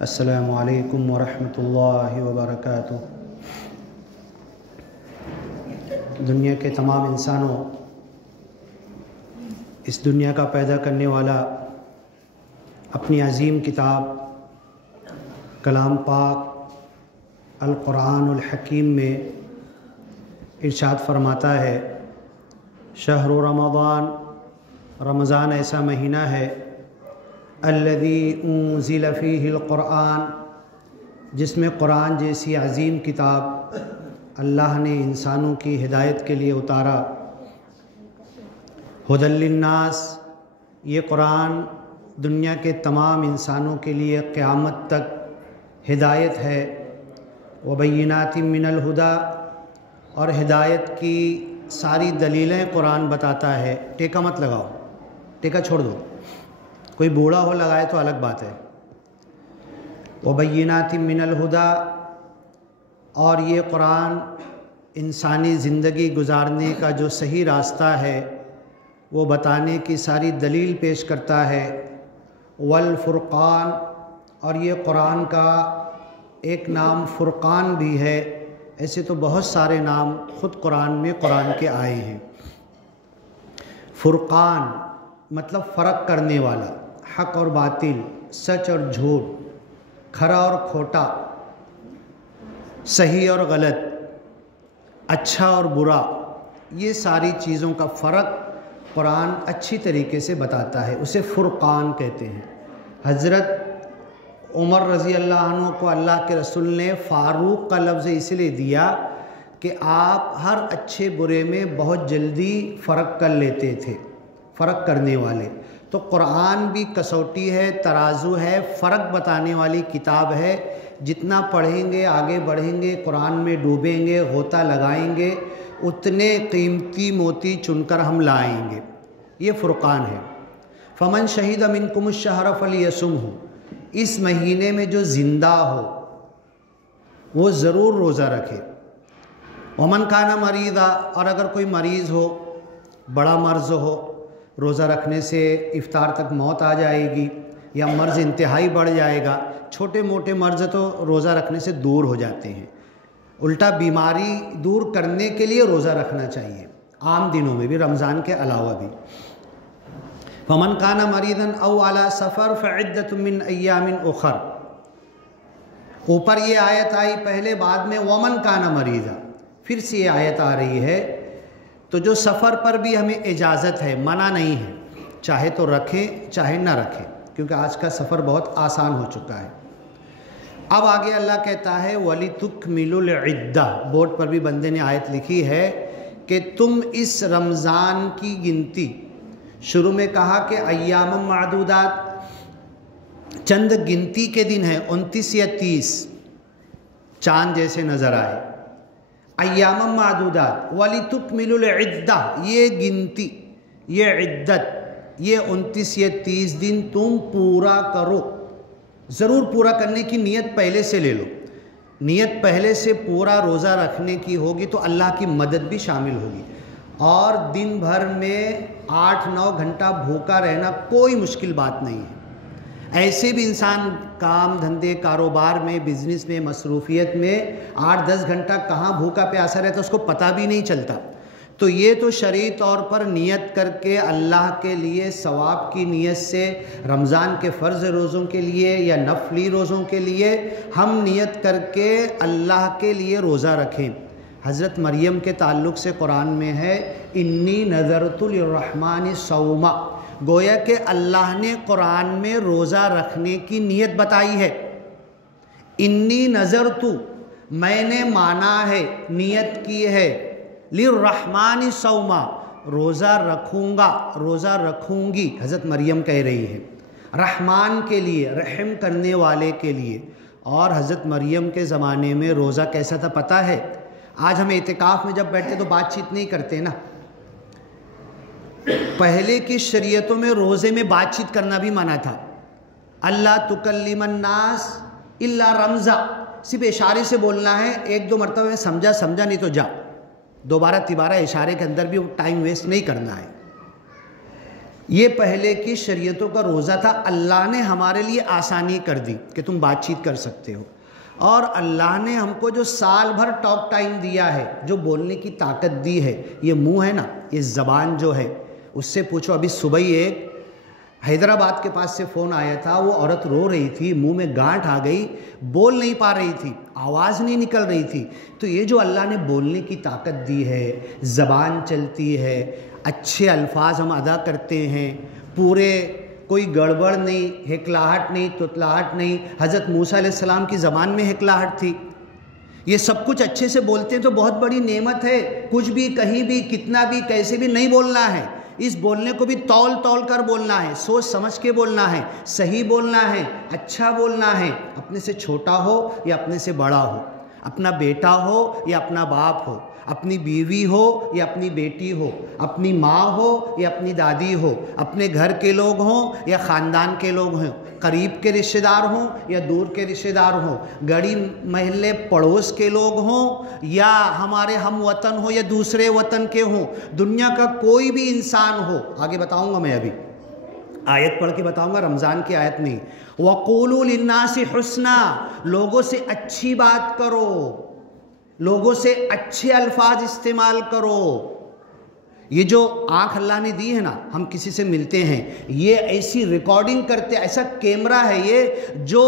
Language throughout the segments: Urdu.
السلام علیکم ورحمۃ اللہ وبرکاتہ۔ دنیا کے تمام انسانوں، اس دنیا کا پیدا کرنے والا اپنی عظیم کتاب کلام پاک القرآن الحکیم میں ارشاد فرماتا ہے، شہر رمضان، رمضان ایسا مہینہ ہے، الذی انزل فیہ القرآن، جس میں قرآن جیسی عظیم کتاب اللہ نے انسانوں کی ہدایت کے لیے اتارا۔ ھدی للناس، یہ قرآن دنیا کے تمام انسانوں کے لیے قیامت تک ہدایت ہے۔ وبینات من الہدی، اور ہدایت کی ساری دلیلیں قرآن بتاتا ہے۔ ٹیکا مت لگاؤ، ٹیکا چھوڑ دو، کوئی بوڑھا ہو لگائے تو الگ بات ہے۔ وبینات من الہدی، اور یہ قرآن انسانی زندگی گزارنے کا جو صحیح راستہ ہے وہ بتانے کی ساری دلیل پیش کرتا ہے۔ والفرقان، اور یہ قرآن کا ایک نام فرقان بھی ہے، ایسے تو بہت سارے نام خود قرآن میں قرآن کے آئے ہیں۔ فرقان مطلب فرق کرنے والا، حق اور باطل، سچ اور جھوٹ، کھرا اور کھوٹا، صحیح اور غلط، اچھا اور برا، یہ ساری چیزوں کا فرق قرآن اچھی طریقے سے بتاتا ہے، اسے فرقان کہتے ہیں۔ حضرت عمر رضی اللہ عنہ کو اللہ کے رسول نے فاروق کا لفظ اس لیے دیا کہ آپ ہر اچھے برے میں بہت جلدی فرق کر لیتے تھے، فرق کرنے والے۔ تو قرآن بھی کسوٹی ہے، ترازو ہے، فرق بتانے والی کتاب ہے۔ جتنا پڑھیں گے، آگے بڑھیں گے، قرآن میں ڈوبیں گے، غوطہ لگائیں گے، اتنے قیمتی موتی چن کر ہم لائیں گے۔ یہ فرقان ہے۔ فمن شہید منکم الشہر فلیصمہ، اس مہینے میں جو زندہ ہو وہ ضرور روزہ رکھے۔ ومن کان مریضا، اور اگر کوئی مریض ہو، بڑا مرض ہو، روزہ رکھنے سے افطار تک موت آ جائے گی یا مرض انتہائی بڑھ جائے گا، چھوٹے موٹے مرض تو روزہ رکھنے سے دور ہو جاتے ہیں، الٹا بیماری دور کرنے کے لیے روزہ رکھنا چاہیے، عام دنوں میں بھی، رمضان کے علاوہ بھی۔ فمن کان مریضا او علی سفر فعدۃ من ایام اخر، اوپر یہ آیت آئی پہلے، بعد میں ومن کان مریضا، پھر سے یہ آیت آ رہی ہے۔ تو جو سفر پر بھی ہمیں اجازت ہے، منع نہیں ہے، چاہے تو رکھیں چاہے نہ رکھیں، کیونکہ آج کا سفر بہت آسان ہو چکا ہے۔ اب آگے اللہ کہتا ہے وَلِتُكْمِلُوا الْعِدَّةَ، بورڈ پر بھی بندے نے آیت لکھی ہے کہ تم اس رمضان کی گنتی، شروع میں کہا کہ ایام معدودات، چند گنتی کے دن ہیں، 29 یا 30 چاند جیسے نظر آئے، ایام معدودات، وَلِتُكْمِلُوا الْعِدَّةَ، یہ گنتی، یہ عدت، یہ 29 یا 30 دن تم پورا کرو، ضرور پورا کرنے کی نیت پہلے سے لے لو۔ نیت پہلے سے پورا روزہ رکھنے کی ہوگی تو اللہ کی مدد بھی شامل ہوگی، اور دن بھر میں 8-9 گھنٹہ بھوکا رہنا کوئی مشکل بات نہیں ہے۔ ایسے بھی انسان کام دھندے، کاروبار میں، بزنس میں، مصروفیت میں 8-10 گھنٹہ کہاں بھوکا پیاسا رہتا اس کو پتہ بھی نہیں چلتا۔ تو یہ تو شرعی طور پر نیت کر کے اللہ کے لیے ثواب کی نیت سے، رمضان کے فرض روزوں کے لیے یا نفلی روزوں کے لیے ہم نیت کر کے اللہ کے لیے روزہ رکھیں۔ حضرت مریم کے تعلق سے قرآن میں ہے انی نذرت للرحمن صوما، گویا کہ اللہ نے قرآن میں روزہ رکھنے کی نیت بتائی ہے۔ انی نذرت، میں نے مانا ہے، نیت کی ہے، للرحمن صوما، روزہ رکھوں گا، روزہ رکھوں گی، حضرت مریم کہہ رہی ہے، رحمان کے لیے، رحم کرنے والے کے لیے۔ اور حضرت مریم کے زمانے میں روزہ کیسا تھا پتہ ہے؟ آج ہم اعتکاف میں جب بیٹھتے تو بات چیت نہیں کرتے نا، پہلے کی شریعتوں میں روزے میں بات چیت کرنا بھی منع تھا۔ اللہ تکلم الناس الا رمزا، صرف اشارے سے بولنا ہے، ایک دو مرتبہ میں سمجھا نہیں تو جا، دوبارہ تیبارہ اشارے کے اندر بھی ٹائم ویسٹ نہیں کرنا ہے۔ یہ پہلے کی شریعتوں کا روزہ تھا، اللہ نے ہمارے لیے آسانی کر دی کہ تم بات چیت کر سکتے ہو، اور اللہ نے ہم کو جو سال بھر ٹاک ٹائم دیا ہے، جو بولنے کی طاقت دی ہے، یہ منہ ہے نا، یہ زبان جو ہے، اس سے پوچھو۔ ابھی صبح ہی ایک حیدرآباد کے پاس سے فون آیا تھا، وہ عورت رو رہی تھی، منہ میں گانٹھ آ گئی، بول نہیں پا رہی تھی، آواز نہیں نکل رہی تھی۔ تو یہ جو اللہ نے بولنے کی طاقت دی ہے، زبان چلتی ہے، اچھے الفاظ ہم ادا کرتے ہیں، پورے کوئی گڑبڑ نہیں، ہکلاہٹ نہیں، تتلاہٹ نہیں۔ حضرت موسیٰ علیہ السلام کی زبان میں ہکلاہٹ تھی۔ یہ سب کچھ اچھے سے بولتے ہیں تو بہت بڑی نعمت ہے۔ کچھ بھی، کہیں بھی، کتنا بھی، کیسے بھی نہیں بولنا ہے، اس بولنے کو بھی تول کر بولنا ہے، سوچ سمجھ کے بولنا ہے، صحیح بولنا ہے، اچھا بولنا ہے، اپنے سے چھوٹا ہو یا اپنے سے بڑا ہو، اپنا بیٹا ہو یا اپنا باپ ہو، اپنی بیوی ہو یا اپنی بیٹی ہو، اپنی ماں ہو یا اپنی دادی ہو، اپنے گھر کے لوگ ہوں یا خاندان کے لوگ ہوں، قریب کے رشتہ دار ہوں یا دور کے رشتہ دار ہوں، گلی محلے پڑوس کے لوگ ہوں یا ہمارے ہم وطن ہو یا دوسرے وطن کے ہوں، دنیا کا کوئی بھی انسان ہو۔ آگے بتاؤں گا، میں ابھی آیت پڑھ کے بتاؤں گا، رمضان کی آیت نہیں۔ وَقُولُوا لِلنَّاسِ حُسْنًا، لوگوں سے اچھی بات کرو، لوگوں سے اچھے الفاظ استعمال کرو۔ یہ جو آنکھ اللہ نے دی ہے نا، ہم کسی سے ملتے ہیں، یہ ایسی ریکارڈنگ کرتے، ایسا کیمرہ ہے یہ جو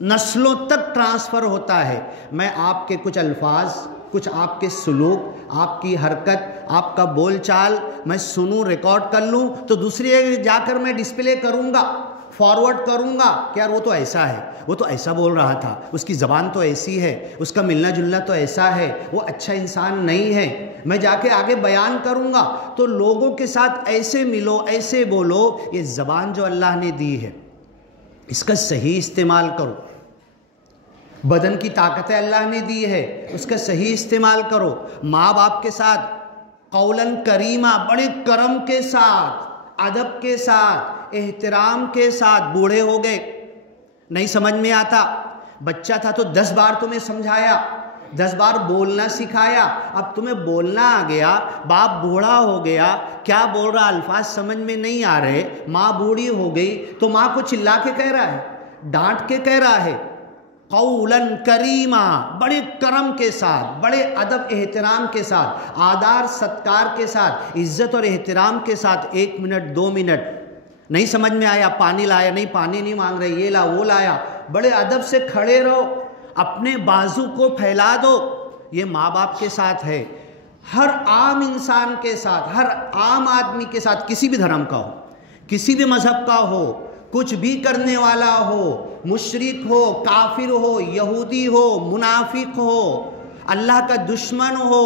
نسلوں تک ٹرانسفر ہوتا ہے۔ میں آپ کے کچھ الفاظ، کچھ آپ کے سلوک، آپ کی حرکت، آپ کا بول چال میں سنوں، ریکارڈ کر لوں، تو دوسری جگہ جا کر میں ڈسپلے کروں گا، فارورڈ کروں گا کہ یار وہ تو ایسا ہے، وہ تو ایسا بول رہا تھا، اس کی زبان تو ایسی ہے، اس کا ملنا جلنا تو ایسا ہے، وہ اچھا انسان نہیں ہے۔ میں جا کے آگے بیان کروں گا، تو لوگوں کے ساتھ ایسے ملو، ایسے بولو۔ یہ زبان جو اللہ نے دی ہے، اس کا صحیح استعمال کرو۔ بدن کی طاقتیں اللہ نے دی ہے، اس کا صحیح استعمال کرو۔ ماں باپ کے ساتھ قولاً کریمہ، بڑے کرم کے ساتھ، ادب کے ساتھ، احترام کے ساتھ۔ بوڑھے ہو گئے، نہیں سمجھ میں آتا، بچہ تھا تو 10 بار تمہیں سمجھایا، 10 بار بولنا سکھایا، اب تمہیں بولنا آ گیا، باپ بوڑھا ہو گیا، کیا بول رہا الفاظ سمجھ میں نہیں آ رہے، ماں بوڑھی ہو گئی، تو ماں کو چلا کے کہہ رہا ہے، ڈانٹ کے کہہ رہا ہے، قولاً کریمہ، بڑے کرم کے ساتھ، بڑے ادب احترام کے ساتھ، آدار ستکار کے ساتھ، عزت اور احترام کے ساتھ۔ 1 منٹ 2 منٹ نہیں سمجھ میں آیا، پانی لایا، نہیں پانی نہیں مانگ رہے، یہ لا وہ لایا، بڑے ادب سے کھڑے رہو، اپنے بازو کو پھیلا دو۔ یہ ماں باپ کے ساتھ ہے، ہر عام انسان کے ساتھ، ہر عام آدمی کے ساتھ، کسی بھی دھرم کا ہو، کسی بھی مذہب کا ہو، کچھ بھی کرنے والا ہو، مشرک ہو، کافر ہو، یہودی ہو، منافق ہو، اللہ کا دشمن ہو،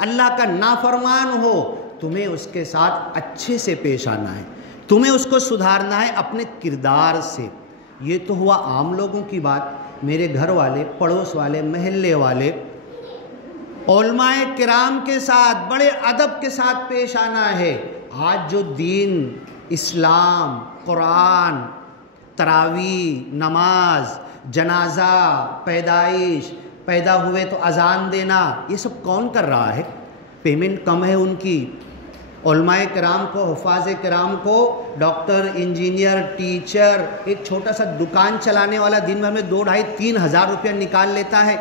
اللہ کا نافرمان ہو، تمہیں اس کے ساتھ اچھے سے پیش آنا ہے، تمہیں اس کو سدھارنا ہے اپنے کردار سے۔ یہ تو ہوا عام لوگوں کی بات، میرے گھر والے، پڑوس والے، محلے والے، علماء کرام کے ساتھ بڑے ادب کے ساتھ پیش آنا ہے۔ آج جو دین، اسلام، قرآن، تراویح، نماز، جنازہ، پیدائش، پیدا ہوئے تو اذان دینا، یہ سب کون کر رہا ہے؟ پیمنٹ کم ہے ان کی۔ علماء کرام کو، حفاظ کرام کو، ڈاکٹر، انجینئر، ٹیچر، ایک چھوٹا سا دکان چلانے والا دن بھر میں 2-2.5-3 ہزار روپیہ نکال لیتا ہے،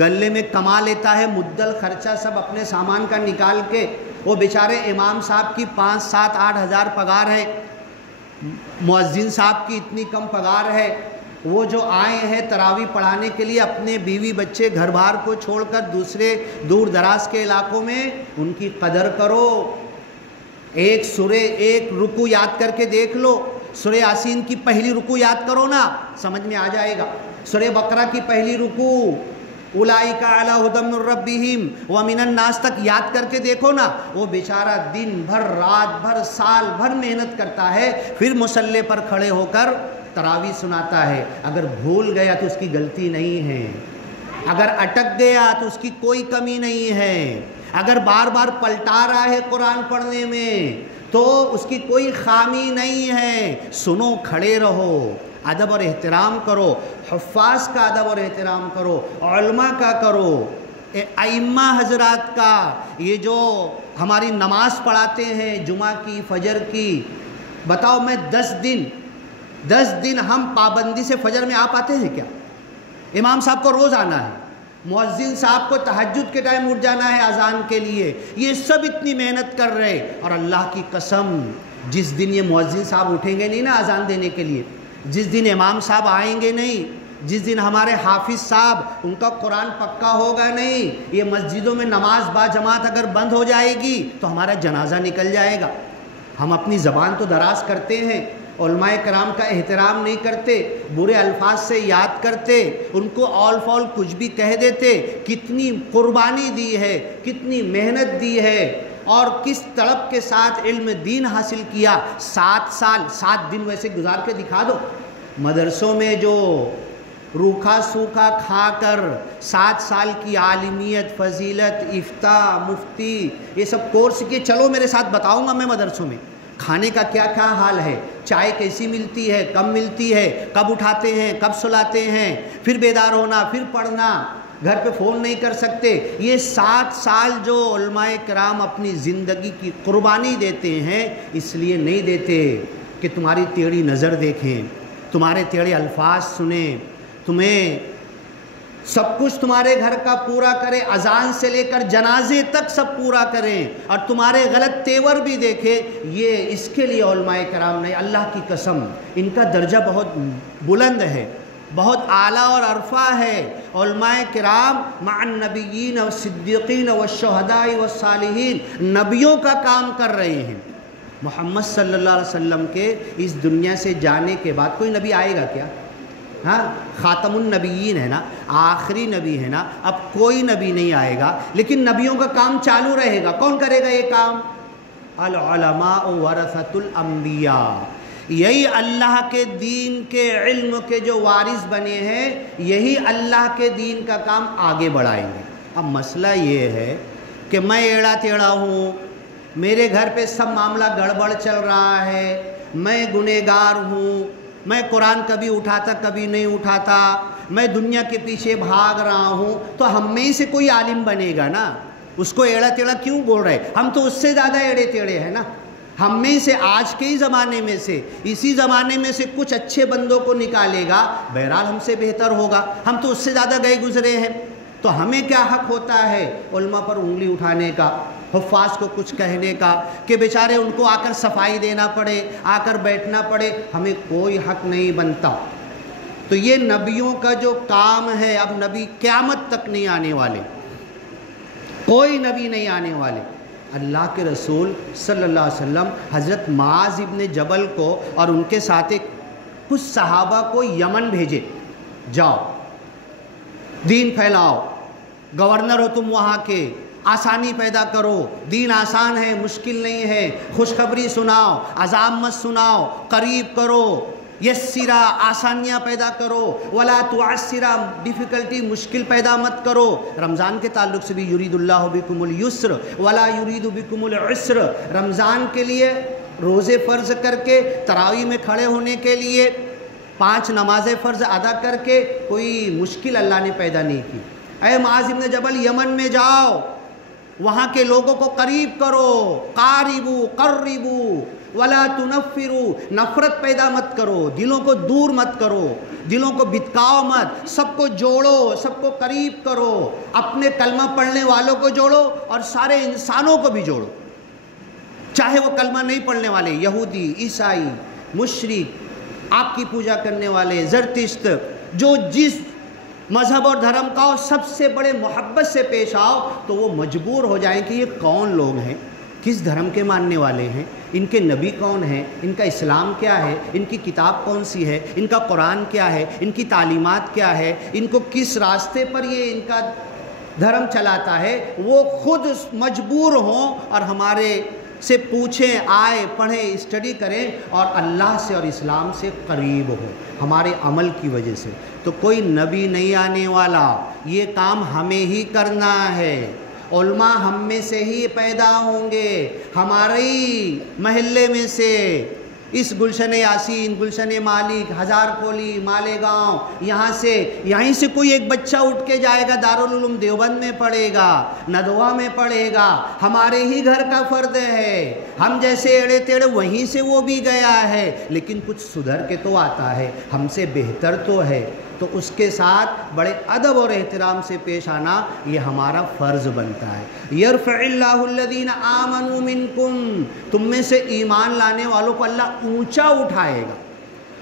گلے میں کما لیتا ہے، مدل خرچہ سب اپنے سامان کا نکال کے۔ وہ بیچارے امام صاحب کی 5-7-8 ہزار پگار ہے، مؤذن صاحب کی اتنی کم پگار ہے۔ وہ جو آئے ہیں تراویح پڑھانے کے لیے، اپنے بیوی بچے گھر بار کو چھوڑ کر دوسرے دور دراز کے علاقوں میں، ان کی قدر کرو۔ ایک سورہ، ایک رکوع یاد کر کے دیکھ لو، سورہ یاسین کی پہلی رکوع یاد کرو نا، سمجھ میں آ جائے گا۔ سورہ بقرہ کی پہلی رکوع، اولئک علی ھدی من ربہم ومن الناس تک یاد کر کے دیکھو نا۔ وہ بیچارہ دن بھر، رات بھر، سال بھر محنت کرتا ہے، پھر مصلی پر کھڑے ہو کر تراویح سناتا ہے۔ اگر بھول گیا تو اس کی غلطی نہیں ہے، اگر اٹک گیا تو اس کی کوئی کمی نہیں ہے، اگر بار بار پلٹا رہا ہے قرآن پڑھنے میں تو اس کی کوئی خامی نہیں ہے۔ سنو، کھڑے رہو، ادب اور احترام کرو، حفاظ کا ادب اور احترام کرو، علماء کا کرو، ائمہ حضرات کا، یہ جو ہماری نماز پڑھاتے ہیں جمعہ کی فجر کی، بتاؤ میں 10 دن ہم پابندی سے فجر میں آ پاتے ہیں کیا؟ امام صاحب کو روز آنا ہے، مؤذن صاحب کو تہجد کے ٹائم اٹھ جانا ہے اذان کے لیے، یہ سب اتنی محنت کر رہے، اور اللہ کی قسم جس دن یہ مؤذن صاحب اٹھیں گے نہیں نا اذان دینے کے لیے، جس دن امام صاحب آئیں گے نہیں، جس دن ہمارے حافظ صاحب ان کا قرآن پکا ہوگا نہیں، یہ مسجدوں میں نماز با جماعت اگر بند ہو جائے گی تو ہمارا جنازہ نکل جائے گا۔ ہم اپنی زبان تو دراز کرتے ہیں، علماء کرام کا احترام نہیں کرتے، برے الفاظ سے یاد کرتے، ان کو آل فال کچھ بھی کہہ دیتے، کتنی قربانی دی ہے، کتنی محنت دی ہے، اور کس تڑپ کے ساتھ علم دین حاصل کیا۔ 7 دن ویسے گزار کے دکھا دو۔ مدرسوں میں جو روکھا سوکھا کھا کر 7 سال کی عالمیت، فضیلت، افتاء، مفتی، یہ سب کورس کیے، چلو میرے ساتھ بتاؤں گا میں مدرسوں میں کھانے کا کیا کیا حال ہے، چائے کیسی ملتی ہے، کم ملتی ہے، کب اٹھاتے ہیں، کب سلاتے ہیں، پھر بیدار ہونا، پھر پڑھنا، گھر پہ فون نہیں کر سکتے۔ یہ 7 سال جو علماء کرام اپنی زندگی کی قربانی دیتے ہیں، اس لیے نہیں دیتے کہ تمہاری ٹیڑھی نظر دیکھیں، تمہارے ٹیڑھے الفاظ سنیں، تمہیں سب کچھ تمہارے گھر کا پورا کریں، اذان سے لے کر جنازے تک سب پورا کریں، اور تمہارے غلط تیور بھی دیکھیں، یہ اس کے لیے علماء کرام نہیں۔ اللہ کی قسم ان کا درجہ بہت بلند ہے، بہت اعلیٰ اور عرفہ ہے۔ علماء کرام مع النبیین والصدیقین والشہداء والصالحین، نبیوں کا کام کر رہے ہیں۔ محمد صلی اللہ علیہ وسلم کے اس دنیا سے جانے کے بعد کوئی نبی آئے گا کیا؟ ہاں، خاتم النبیین ہے نا، آخری نبی ہے نا، اب کوئی نبی نہیں آئے گا، لیکن نبیوں کا کام چالو رہے گا۔ کون کرے گا یہ کام؟ العلماء ورثۃ الانبیاء، یہی اللہ کے دین کے علم کے جو وارث بنے ہیں، یہی اللہ کے دین کا کام آگے بڑھائیں گے۔ اب مسئلہ یہ ہے کہ میں ایڑا ٹیڑھا ہوں، میرے گھر پہ سب معاملہ گڑبڑ چل رہا ہے، میں گنہگار ہوں، میں قرآن کبھی اٹھاتا کبھی نہیں اٹھاتا، میں دنیا کے پیچھے بھاگ رہا ہوں، تو ہم میں ہی سے کوئی عالم بنے گا نا۔ اس کو ایڑا ٹیڑھا کیوں بول رہے؟ ہم تو اس سے زیادہ ایڑے ٹیڑھے ہیں نا۔ ہم میں سے آج کے ہی زمانے میں سے، اسی زمانے میں سے کچھ اچھے بندوں کو نکالے گا، بہرحال ہم سے بہتر ہوگا، ہم تو اس سے زیادہ گئے گزرے ہیں، تو ہمیں کیا حق ہوتا ہے علماء پر انگلی اٹھانے کا، حفاظ کو کچھ کہنے کا، کہ بیچارے ان کو آ کر صفائی دینا پڑے، آ کر بیٹھنا پڑے؟ ہمیں کوئی حق نہیں بنتا۔ تو یہ نبیوں کا جو کام ہے، اب نبی قیامت تک نہیں آنے والے، کوئی نبی نہیں آنے والے۔ اللہ کے رسول صلی اللہ علیہ وسلم حضرت معاذ ابن جبل کو اور ان کے ساتھ کچھ صحابہ کو یمن بھیجے، جاؤ دین پھیلاؤ، گورنر ہو تم وہاں کے، آسانی پیدا کرو، دین آسان ہے، مشکل نہیں ہے، خوشخبری سناؤ، عذاب مت سناؤ، قریب کرو، یسرا آسانیاں پیدا کرو، ولا تعسرا ڈیفیکلٹی مشکل پیدا مت کرو۔ رمضان کے تعلق سے بھی یرید اللہ بکم اليسر ولا یرید بکم العسر، رمضان کے لیے روزے فرض کر کے، تراویح میں کھڑے ہونے کے لیے، 5 نمازیں فرض ادا کر کے کوئی مشکل اللہ نے پیدا نہیں کی۔ اے معاذ ابن جبل یمن میں جاؤ، وہاں کے لوگوں کو قریب کرو، قاربو قربو ولا تنفروا، نفرت پیدا مت کرو، دلوں کو دور مت کرو، دلوں کو بھٹکاؤ مت، سب کو جوڑو، سب کو قریب کرو، اپنے کلمہ پڑھنے والوں کو جوڑو اور سارے انسانوں کو بھی جوڑو، چاہے وہ کلمہ نہیں پڑھنے والے، یہودی، عیسائی، مشرک، آپ کی پوجا کرنے والے، زرتشت، جو جس مذہب اور دھرم کا ہو، سب سے بڑے محبت سے پیش آؤ، تو وہ مجبور ہو جائیں کہ یہ کون لوگ ہیں، کس دھرم کے ماننے والے ہیں، ان کے نبی کون ہیں، ان کا اسلام کیا ہے، ان کی کتاب کون سی ہے، ان کا قرآن کیا ہے، ان کی تعلیمات کیا ہے، ان کو کس راستے پر یہ ان کا دھرم چلاتا ہے، وہ خود مجبور ہوں اور ہمارے سے پوچھیں، آئے، پڑھیں، اسٹڈی کریں اور اللہ سے اور اسلام سے قریب ہو ہمارے عمل کی وجہ سے۔ تو کوئی نبی نہیں آنے والا، یہ کام ہمیں ہی کرنا ہے، علماء ہم میں سے ہی پیدا ہوں گے، ہمارے محلے میں سے اس گلشن یاسین، گلشن مالک، ہزار کولی، مالیگاؤں، یہیں سے کوئی ایک بچہ اٹھ کے جائے گا دارالعلوم دیوبند میں پڑھے گا، ندوہ میں پڑھے گا، ہمارے ہی گھر کا فرد ہے، ہم جیسے ایڑے تیڑے وہیں سے وہ بھی گیا ہے، لیکن کچھ سدھر کے تو آتا ہے، ہم سے بہتر تو ہے، تو اس کے ساتھ بڑے ادب اور احترام سے پیش آنا یہ ہمارا فرض بنتا ہے۔ یرفع اللہ الذین آمنوا منکم، تم میں سے ایمان لانے والوں کو اللہ اونچا اٹھائے گا،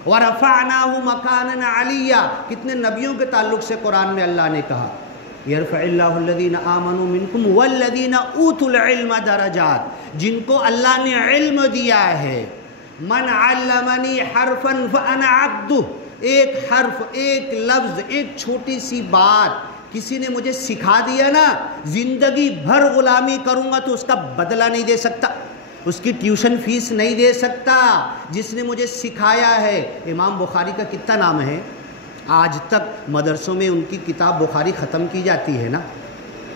ورفعناہ مکانا علیہ، کتنے نبیوں کے تعلق سے قرآن میں اللہ نے کہا یرفع اللہ الذین آمنوا منکم والذین اوتوا العلم درجات، جن کو اللہ نے علم دیا ہے، من علمنی حرفا فانا عبدہ، ایک حرف، ایک لفظ، ایک چھوٹی سی بات کسی نے مجھے سکھا دیا نا، زندگی بھر غلامی کروں گا تو اس کا بدلہ نہیں دے سکتا، اس کی ٹیوشن فیس نہیں دے سکتا، جس نے مجھے سکھایا ہے۔ امام بخاری کا کتنا نام ہے، آج تک مدرسوں میں ان کی کتاب بخاری ختم کی جاتی ہے نا،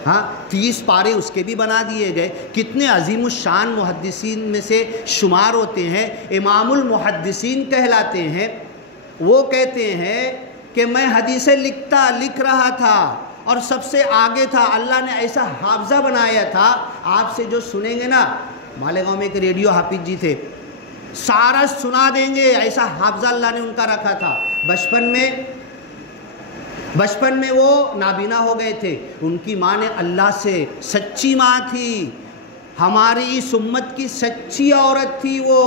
ہاں 30 پارے اس کے بھی بنا دیے گئے، کتنے عظیم الشان محدثین میں سے شمار ہوتے ہیں، امام المحدثین کہلاتے ہیں۔ وہ کہتے ہیں کہ میں حدیثیں لکھ رہا تھا اور سب سے آگے تھا، اللہ نے ایسا حافظہ بنایا تھا، آپ سے جو سنیں گے نا، مالیگاؤں میں ایک ریڈیو حافظ جی تھے، سارا سنا دیں گے، ایسا حافظہ اللہ نے ان کا رکھا تھا۔ بچپن میں وہ نابینا ہو گئے تھے، ان کی ماں نے اللہ سے، سچی ماں تھی، ہماری اس امت کی سچی عورت تھی، وہ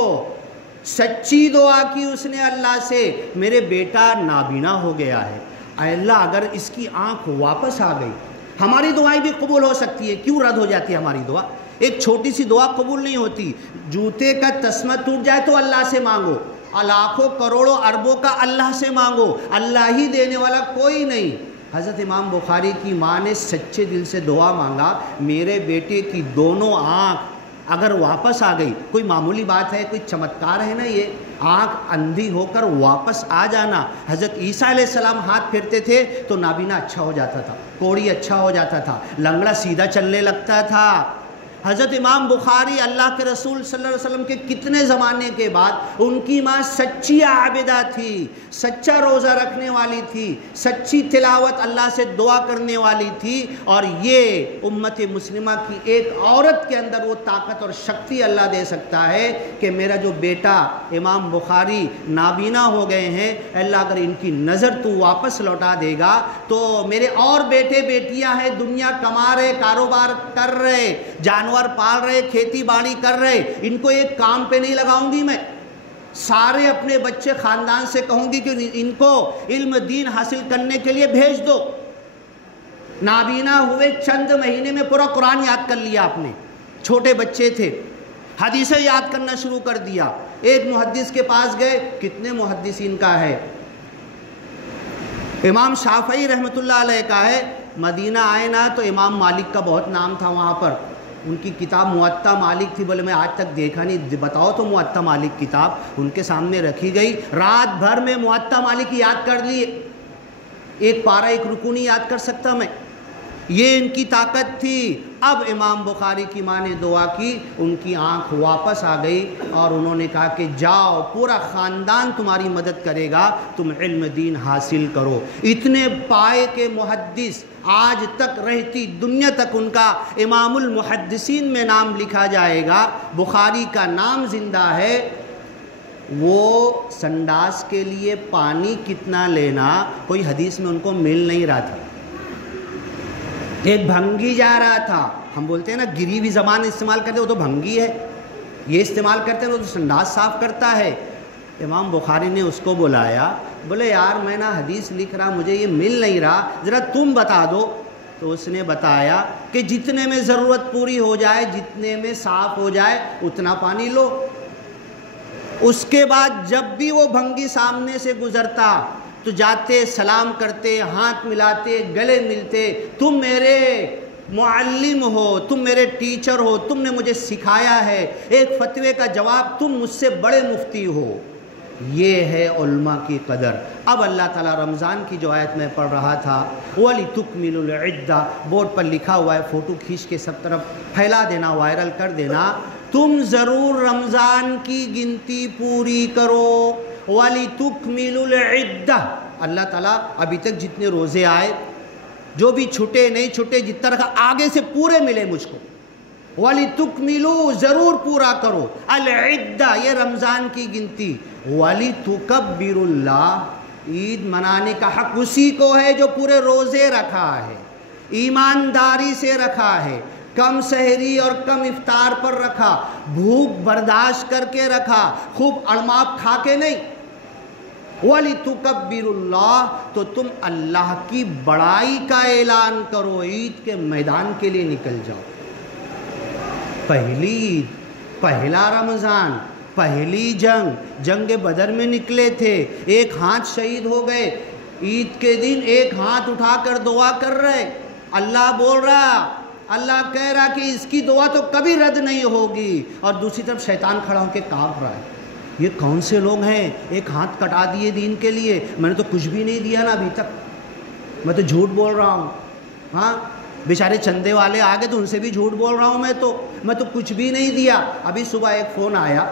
سچی دعا کی اس نے اللہ سے، میرے بیٹا نابینا ہو گیا ہے، اے اللہ اگر اس کی آنکھ واپس آ گئی، ہماری دعائیں بھی قبول ہو سکتی ہے، کیوں رد ہو جاتی ہے ہماری دعا؟ ایک چھوٹی سی دعا قبول نہیں ہوتی، جوتے کا تسمہ ٹوٹ جائے تو اللہ سے مانگو، لاکھوں کروڑوں اربوں کا اللہ سے مانگو، اللہ ہی دینے والا کوئی نہیں۔ حضرت امام بخاری کی ماں نے سچے دل سے دعا مانگا، میرے بیٹے کی دونوں آنکھ اگر واپس آ گئی، کوئی معمولی بات ہے، کوئی چمتکار ہے نا، یہ آنکھ اندھی ہو کر واپس آ جانا۔ حضرت عیسیٰ علیہ السلام ہاتھ پھیرتے تھے تو نابینا اچھا ہو جاتا تھا، کوڑی اچھا ہو جاتا تھا، لنگڑا سیدھا چلنے لگتا تھا۔ حضرت امام بخاری اللہ کے رسول صلی اللہ علیہ وسلم کے کتنے زمانے کے بعد، ان کی ماں سچی عابدہ تھی، سچا روزہ رکھنے والی تھی، سچی تلاوت اللہ سے دعا کرنے والی تھی، اور یہ امت مسلمہ کی ایک عورت کے اندر وہ طاقت اور شکتی اللہ دے سکتا ہے کہ میرا جو بیٹا امام بخاری نابینا ہو گئے ہیں، اللہ اگر ان کی نظر تو واپس لوٹا دے گا تو میرے اور بیٹے بیٹیاں ہیں، دنیا کما رہے، کاروبار کر رہے، جانور پال رہے، کھیتی باڑی کر رہے، ان کو ایک کام پہ نہیں لگاؤں گی میں، سارے اپنے بچے خاندان سے کہوں گی کہ ان کو علم دین حاصل کرنے کے لیے بھیج دو۔ نابینا ہوئے چند مہینے میں پورا قرآن یاد کر لیا آپ نے، چھوٹے بچے تھے، حدیثیں یاد کرنا شروع کر دیا۔ ایک محدث کے پاس گئے، کتنے محدثین کا ہے، امام شافعی رحمۃ اللہ علیہ کا ہے، مدینہ آئے نا تو امام مالک کا بہت نام تھا وہاں پر، ان کی کتاب موطا مالک تھی، بولے میں آج تک دیکھا نہیں، بتاؤ تو موطا مالک کتاب، ان کے سامنے رکھی گئی، رات بھر میں موطا مالک یاد کر لیے، ایک پارہ ایک رکو نہیں یاد کر سکتا میں، یہ ان کی طاقت تھی۔ اب امام بخاری کی ماں نے دعا کی، ان کی آنکھ واپس آ گئی اور انہوں نے کہا کہ جاؤ، پورا خاندان تمہاری مدد کرے گا، تم علم دین حاصل کرو۔ اتنے پائے کے محدث آج تک رہتی دنیا تک ان کا امام المحدثین میں نام لکھا جائے گا، بخاری کا نام زندہ ہے۔ وہ سنڈاس کے لیے پانی کتنا لینا کوئی حدیث میں ان کو مل نہیں رہا تھا، ایک بھنگی جا رہا تھا، ہم بولتے ہیں نا گری ہوئی زبان استعمال کرتے، وہ تو بھنگی ہے، یہ استعمال کرتے ہیں وہ تو سنڈاس صاف کرتا ہے۔ امام بخاری نے اس کو بلایا، بولے یار میں نا حدیث لکھ رہا، مجھے یہ مل نہیں رہا، ذرا تم بتا دو۔ تو اس نے بتایا کہ جتنے میں ضرورت پوری ہو جائے، جتنے میں صاف ہو جائے اتنا پانی لو۔ اس کے بعد جب بھی وہ بھنگی سامنے سے گزرتا تو جاتے، سلام کرتے، ہاتھ ملاتے، گلے ملتے، تم میرے معلم ہو، تم میرے ٹیچر ہو، تم نے مجھے سکھایا ہے، ایک فتوے کا جواب تم مجھ سے بڑے مفتی ہو۔ یہ ہے علماء کی قدر۔ اب اللہ تعالیٰ رمضان کی جو آیت میں پڑھ رہا تھا، وَلِتُكْمِلُوا الْعِدَّةَ، بورڈ پر لکھا ہوا ہے، فوٹو کھینچ کے سب طرف پھیلا دینا، وائرل کر دینا، تم ضرور رمضان کی گنتی پوری کرو. وَلِتُكْمِلُوا الْعِدَّةَ. اللہ تعالیٰ ابھی تک جتنے روزے آئے, جو بھی چھٹے نہیں چھٹے, جتنا رکھا آگے سے پورے ملے مجھ کو. وَلِتُكْمِلُوا, ضرور پورا کرو. الْعِدَّةَ, یہ رمضان کی گنتی. وَلِتُكَبِّرُوا اللَّهَ, عید منانے کا حق اسی کو ہے جو پورے روزے رکھا ہے, ایمانداری سے رکھا ہے, کم سحری اور کم افطار پر رکھا, بھوک برداشت کر کے رکھا, خوب اڑماپ کھا کے نہیں. وَلِتُكَبِّرُوا اللَّهَ, تو تم اللہ کی بڑائی کا اعلان کرو. عید کے میدان کے لیے نکل جاؤ. پہلی عید, پہلا رمضان, پہلی جنگ بدر میں نکلے تھے, ایک ہاتھ شہید ہو گئے. عید کے دن ایک ہاتھ اٹھا کر دعا کر رہے. اللہ بول رہا, اللہ کہہ رہا کہ اس کی دعا تو کبھی رد نہیں ہوگی, اور دوسری طرف شیطان کھڑا ہو کے کانپ رہا ہے. یہ کون سے لوگ ہیں, ایک ہاتھ کٹا دیے دین کے لیے, میں نے تو کچھ بھی نہیں دیا نا ابھی تک, میں تو جھوٹ بول رہا ہوں. ہاں بیچارے چندے والے آگے تو ان سے بھی جھوٹ بول رہا ہوں میں تو کچھ بھی نہیں دیا. ابھی صبح ایک فون آیا,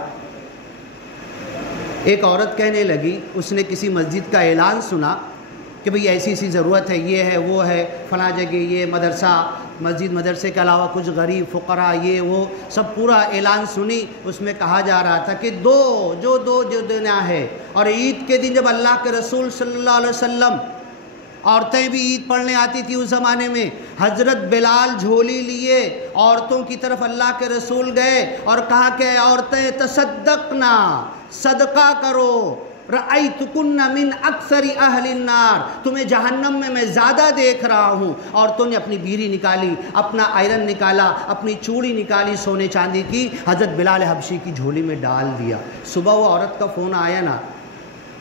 ایک عورت کہنے لگی, اس نے کسی مسجد کا اعلان سنا کہ بھئی ایسی ضرورت ہے, یہ ہے وہ ہے, فلاں جگہ یہ مدرسہ, مسجد مدرسے کے علاوہ کچھ غریب فقراء, یہ وہ سب پورا اعلان سنی. اس میں کہا جا رہا تھا کہ جو دینا ہے. اور عید کے دن جب اللہ کے رسول صلی اللہ علیہ وسلم, عورتیں بھی عید پڑھنے آتی تھی اس زمانے میں, حضرت بلال جھولی لیے عورتوں کی طرف اللہ کے رسول گئے اور کہا کہ عورتیں تصدقنا, صدقہ کرو. رأیتکن من اکثر اہل النار, تمہیں جہنم میں زیادہ دیکھ رہا ہوں. عورتوں نے اپنی بیری نکالی, اپنا آئرن نکالا, اپنی چوڑی نکالی سونے چاندی کی, حضرت بلال حبشی کی جھولی میں ڈال دیا. صبح وہ عورت کا فون آیا نا,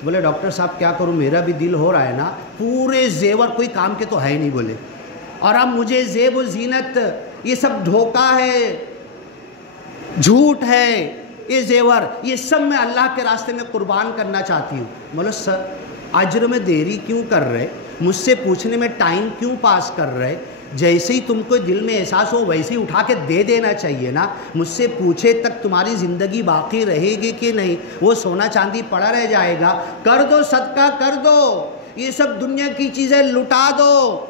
بولے ڈاکٹر صاحب کیا کروں, میرا بھی دل ہو رہا ہے نا, پورے زیور کوئی کام کے تو ہے نہیں بولے, اور اب مجھے زیب و زینت یہ سب دھوکہ ہے, جھوٹ ہے, یہ زیور یہ سب میں اللہ کے راستے میں قربان کرنا چاہتی ہوں. بولے سر اجر میں دیری کیوں کر رہے, مجھ سے پوچھنے میں ٹائم کیوں پاس کر رہے, جیسے ہی تم کو دل میں احساس ہو ویسے ہی اٹھا کے دے دینا چاہیے نا. مجھ سے پوچھے تک تمہاری زندگی باقی رہے گی کہ نہیں, وہ سونا چاندی پڑا رہ جائے گا. کر دو صدقہ کر دو, یہ سب دنیا کی چیزیں لٹا دو.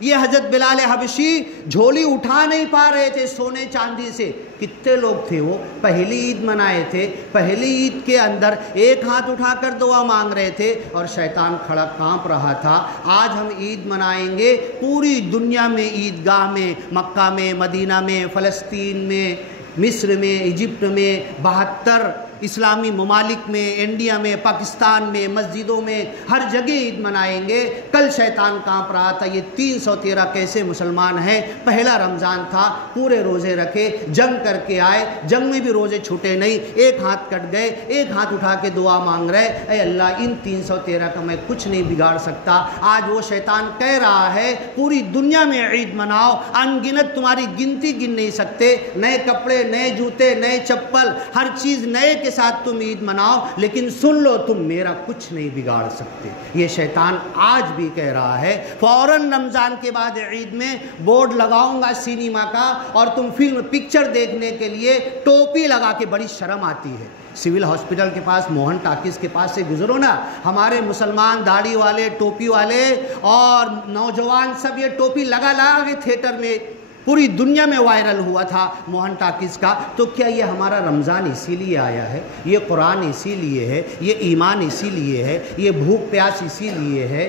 یہ حضرت بلال حبشی جھولی اٹھا نہیں پا رہے تھے سونے چاندی سے. کتنے لوگ تھے وہ, پہلی عید منائے تھے, پہلی عید کے اندر ایک ہاتھ اٹھا کر دعا مانگ رہے تھے اور شیطان کھڑا کانپ رہا تھا. آج ہم عید منائیں گے پوری دنیا میں, عیدگاہ میں, مکہ میں, مدینہ میں, فلسطین میں, مصر میں, ایجپٹ میں, 72 اسلامی ممالک میں, انڈیا میں, پاکستان میں, مسجدوں میں, ہر جگہ عید منائیں گے. کل شیطان کانپ رہا تھا, یہ 313 کیسے مسلمان ہیں. پہلا رمضان تھا, پورے روزے رکھے, جنگ کر کے آئے, جنگ میں بھی روزے چھوٹے نہیں, ایک ہاتھ کٹ گئے, ایک ہاتھ اٹھا کے دعا مانگ رہے, اے اللہ ان 313 کا میں کچھ نہیں بگاڑ سکتا. آج وہ شیطان کہہ رہا ہے پوری دنیا میں عید مناؤ, ان گنت تمہاری گنتی گن نہیں سکتے, نئے کپڑے, نئے جوتے, نئے چپل, ہر چیز نئے کے ساتھ تم عید مناؤ, لیکن سن لو تم میرا کچھ نہیں بگاڑ سکتے. یہ شیطان آج بھی کہہ رہا ہے. فوراً رمضان کے بعد عید میں بورڈ لگاؤں گا سینما کا, اور تم فلم پکچر دیکھنے کے لیے ٹوپی لگا کے, بڑی شرم آتی ہے. سول ہاسپٹل کے پاس, موہن ٹاکیز کے پاس سے گزرو نا, ہمارے مسلمان داڑھی والے, ٹوپی والے اور نوجوان سب یہ ٹوپی لگا کے تھیٹر میں پوری دنیا میں وائرل ہوا تھا موہن ٹاکیز کا. تو کیا یہ ہمارا رمضان اسی لیے آیا ہے, یہ قرآن اسی لیے ہے, یہ ایمان اسی لیے ہے, یہ بھوک پیاس اسی لیے ہے,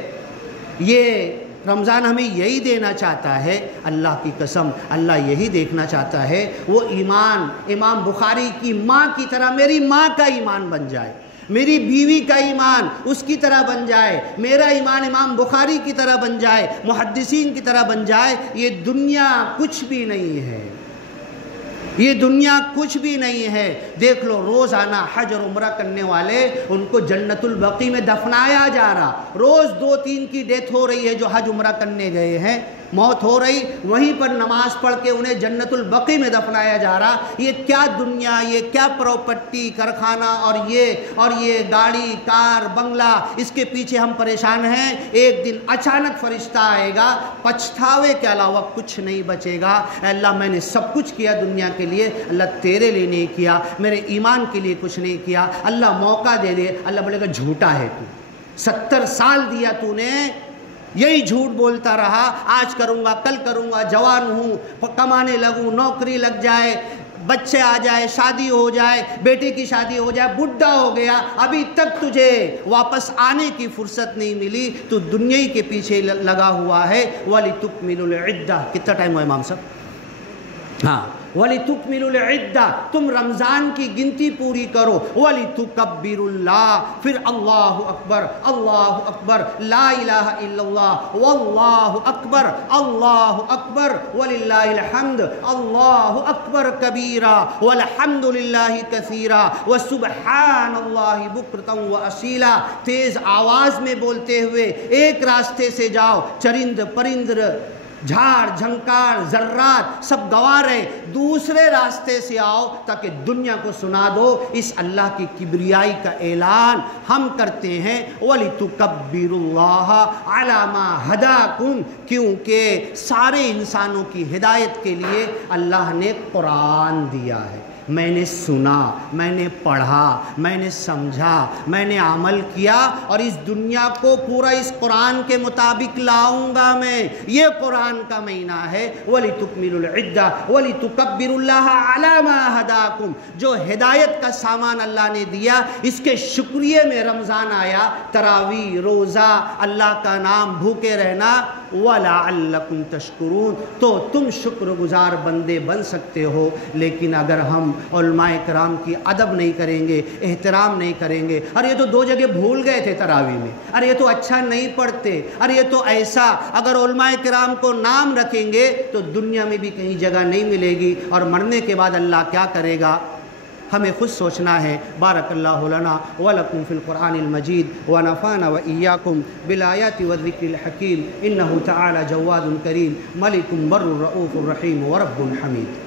یہ رمضان ہمیں یہی دینا چاہتا ہے؟ اللہ کی قسم اللہ یہی دیکھنا چاہتا ہے وہ ایمان امام بخاری کی ماں کی طرح میری ماں کا ایمان بن جائے, میری بیوی کا ایمان اس کی طرح بن جائے, میرا ایمان امام بخاری کی طرح بن جائے, محدثین کی طرح بن جائے. یہ دنیا کچھ بھی نہیں ہے, یہ دنیا کچھ بھی نہیں ہے. دیکھ لو روزانہ حج اور عمرہ کرنے والے ان کو جنت البقیع میں دفنایا جا رہا, روز 2-3 کی ڈیتھ ہو رہی ہے جو حج عمرہ کرنے گئے ہیں. موت ہو رہی، وہیں پر نماز پڑھ کے انہیں جنت البقیع میں دفنایا جا رہا۔ یہ کیا دنیا، یہ کیا پراپرٹی، کارخانہ اور یہ گاڑی، کار، بنگلہ، اس کے پیچھے ہم پریشان ہیں۔ ایک دن اچانک فرشتہ آئے گا، پچھتاوے کے علاوہ کچھ نہیں بچے گا۔ اے اللہ میں نے سب کچھ کیا دنیا کے لیے، اللہ تیرے لیے نہیں کیا، میرے ایمان کے لیے کچھ نہیں کیا، اللہ موقع دے دے۔ اللہ بولے گا جھوٹا ہے تو، 70 سال دیا تو نے، یہی جھوٹ بولتا رہا، آج کروں گا کل کروں گا، جوان ہوں کمانے لگوں، نوکری لگ جائے، بچے آ جائے، شادی ہو جائے، بیٹے کی شادی ہو جائے، بڈھا ہو گیا، ابھی تک تجھے واپس آنے کی فرصت نہیں ملی، تو دنیا ہی کے پیچھے لگا ہوا ہے۔ وَلِتُكْمِلُوا الْعِدَّةَ، کتنا ٹائم ہوا امام صاحب؟ ہاں، وَلِتُكْمِلُوا الْعِدَّةَ، تم رمضان کی گنتی پوری کرو۔ وَلِتُكَبِّرُوا اللَّهَ، پھر اللہ اکبر، اللہ اکبر، لا الہ الا اللہ، واللہ اکبر، اللہ اکبر، وللہ الحمد، اللہ اکبر کبیرا، والحمد للہ کثیرا، وسبحان اللہ بکرۃ واسیلا۔ تیز آواز میں بولتے ہوئے ایک راستے سے جاؤ، چرند پرند، جھاڑ جھنکار، ذرات سب گوا رہے، دوسرے راستے سے آؤ تاکہ دنیا کو سنا دو اس اللہ کی کبریائی کا اعلان ہم کرتے ہیں۔ وَلِتُكَبِّرُوا اللَّهَ عَلَى مَا هَدَاكُمْ، کیونکہ سارے انسانوں کی ہدایت کے لیے اللہ نے قرآن دیا ہے۔ میں نے سنا، میں نے پڑھا، میں نے سمجھا، میں نے عمل کیا، اور اس دنیا کو پورا اس قرآن کے مطابق لاؤں گا میں۔ یہ قرآن کا مہینہ ہے۔ وَلِتُكْمِلُوا الْعِدَّةَ وَلِتُكَبِّرُوا اللَّهَ عَلَى مَا هَدَاكُمْ، جو ہدایت کا سامان اللہ نے دیا، اس کے شکریہ میں رمضان آیا، تراویح، روزہ، اللہ کا نام، بھوکے رہنا۔ وَلَعَلَّكُمْ تَشْكُرُونَ، تو تم شکر گزار بندے بن سکتے ہو۔ لیکن اگر ہم علماء کرام کی ادب نہیں کریں گے، احترام نہیں کریں گے، ارے یہ تو 2 جگہ بھول گئے تھے تراویح میں، ارے یہ تو اچھا نہیں پڑھتے، ارے یہ تو ایسا، اگر علماء کرام کو نام رکھیں گے تو دنیا میں بھی کہیں جگہ نہیں ملے گی، اور مرنے کے بعد اللہ کیا کرے گا؟ ہمیں خود سوچنا ہے۔ بارک اللہ لنا ولکم فی القرآن المجید، ونفعنا وإیاکم بالآیات والذکر الحکیم، انہ تعالی جواد کریم، ملک بر رؤوف رحیم ورب حمید۔